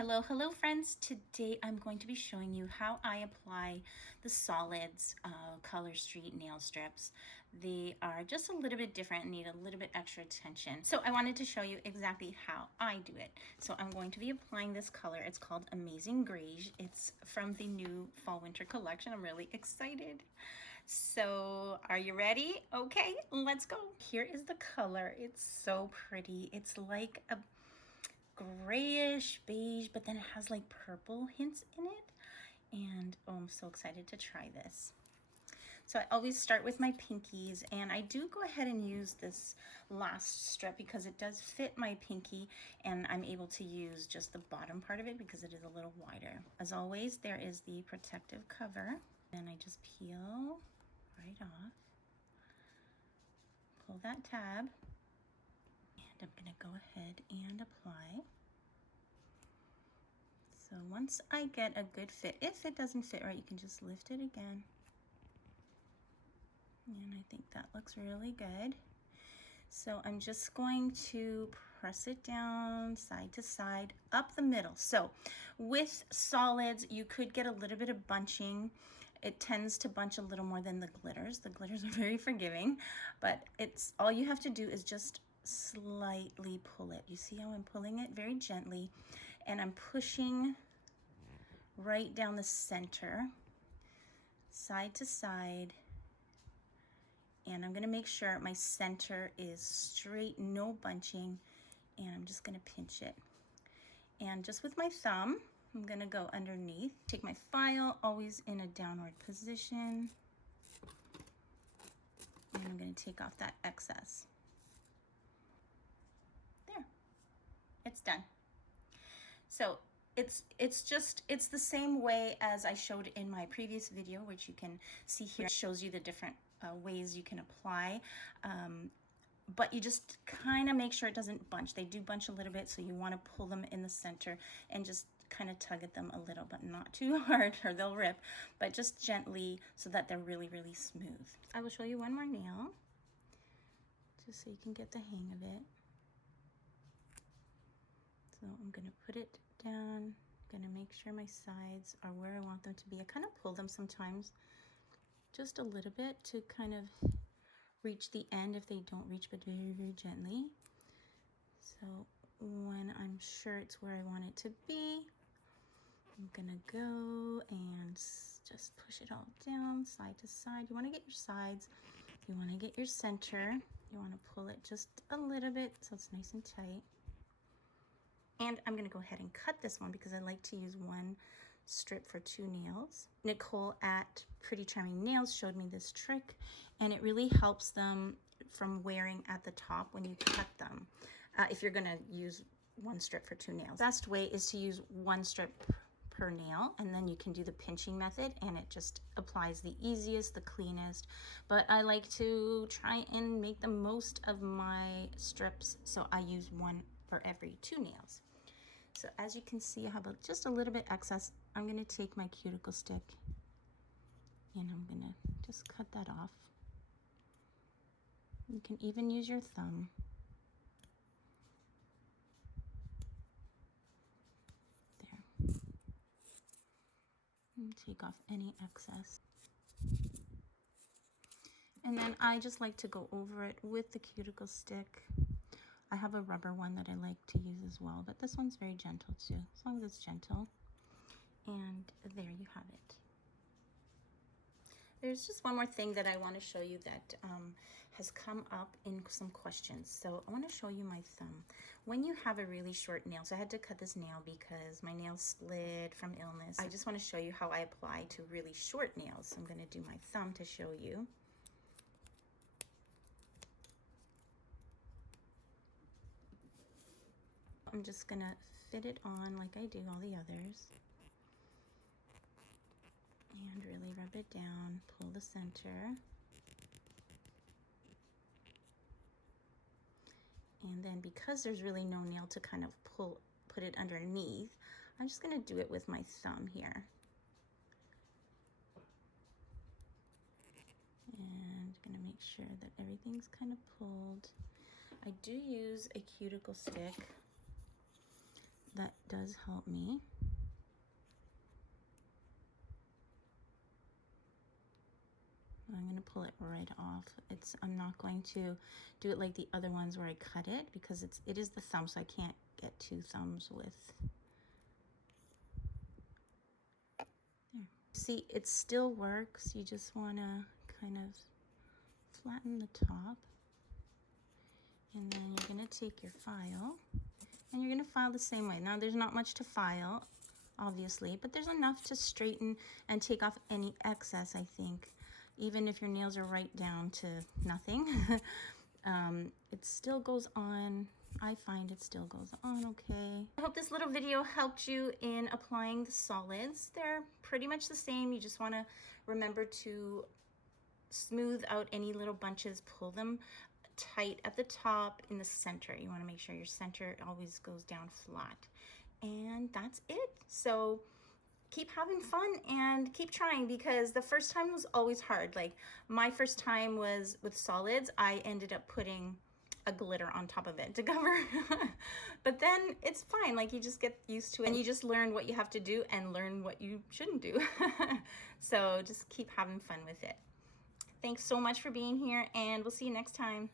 Hello friends. Today I'm going to be showing you how I apply the Solids Color Street nail strips. They are just a little bit different and need a little bit extra attention. So I wanted to show you exactly how I do it. So I'm going to be applying this color. It's called Amazing Greige. It's from the new fall winter collection. I'm really excited. So are you ready? Okay, let's go. Here is the color. It's so pretty. It's like a grayish beige, but then it has like purple hints in it. And oh, I'm so excited to try this. So I always start with my pinkies, and I do go ahead and use this last strip because it does fit my pinky, and I'm able to use just the bottom part of it because it is a little wider. As always, there is the protective cover, and I just peel right off, pull that tab, and I'm gonna go ahead and apply. So once I get a good fit, if it doesn't fit right, you can just lift it again. And I think that looks really good. So I'm just going to press it down side to side, up the middle. So with solids, you could get a little bit of bunching. It tends to bunch a little more than the glitters. The glitters are very forgiving, but it's all you have to do is just slightly pull it. You see how I'm pulling it very gently, and I'm pushing right down the center, side to side, and I'm gonna make sure my center is straight, no bunching, and I'm just gonna pinch it. And just with my thumb, I'm gonna go underneath, take my file, always in a downward position, and I'm gonna take off that excess. There, it's done. So it's the same way as I showed in my previous video, which you can see here. It shows you the different ways you can apply, but you just kind of make sure it doesn't bunch. They do bunch a little bit, so you want to pull them in the center and just kind of tug at them a little, but not too hard or they'll rip, but just gently so that they're really smooth. I will show you one more nail just so you can get the hang of it. So I'm gonna put it down, gonna make sure my sides are where I want them to be. I kind of pull them sometimes just a little bit to kind of reach the end if they don't reach, but very gently. So when I'm sure it's where I want it to be, I'm gonna go and just push it all down side to side. You want to get your sides, you want to get your center, you want to pull it just a little bit so it's nice and tight. And I'm gonna go ahead and cut this one because I like to use one strip for two nails. Nicole at Pretty Charming Nails showed me this trick, and it really helps them from wearing at the top when you cut them, if you're gonna use one strip for two nails. Best way is to use one strip per nail, and then you can do the pinching method, and it just applies the easiest, the cleanest. But I like to try and make the most of my strips, so I use one for every two nails. So as you can see, I have just a little bit excess. I'm gonna take my cuticle stick and I'm gonna just cut that off. You can even use your thumb. There. And take off any excess. And then I just like to go over it with the cuticle stick. I have a rubber one that I like to use as well, but this one's very gentle too, as long as it's gentle. And there you have it. There's just one more thing that I want to show you that has come up in some questions. So I want to show you my thumb. When you have a really short nail, so I had to cut this nail because my nail slid from illness. I just want to show you how I apply to really short nails. So I'm going to do my thumb to show you. I'm just going to fit it on like I do all the others. And really rub it down, pull the center. And then because there's really no nail to kind of put it underneath, I'm just gonna do it with my thumb here. And gonna make sure that everything's kind of pulled. I do use a cuticle stick. that does help me. I'm going to pull it right off. I'm not going to do it like the other ones where I cut it, because it is the thumb, so I can't get 2 thumbs with. There. See, it still works. You just want to kind of flatten the top. And then you're going to take your file and you're going to file the same way. Now there's not much to file, obviously, but there's enough to straighten and take off any excess, I think. Even if your nails are right down to nothing, it still goes on. I find it still goes on okay. I hope this little video helped you in applying the solids. They're pretty much the same. You just want to remember to smooth out any little bunches, pull them tight at the top in the center. You want to make sure your center always goes down flat. And that's it. So keep having fun and keep trying, because the first time was always hard. Like my first time was with solids. I ended up putting a glitter on top of it to cover. But then it's fine. Like you just get used to it and you just learn what you have to do and learn what you shouldn't do. So just keep having fun with it. Thanks so much for being here, and we'll see you next time.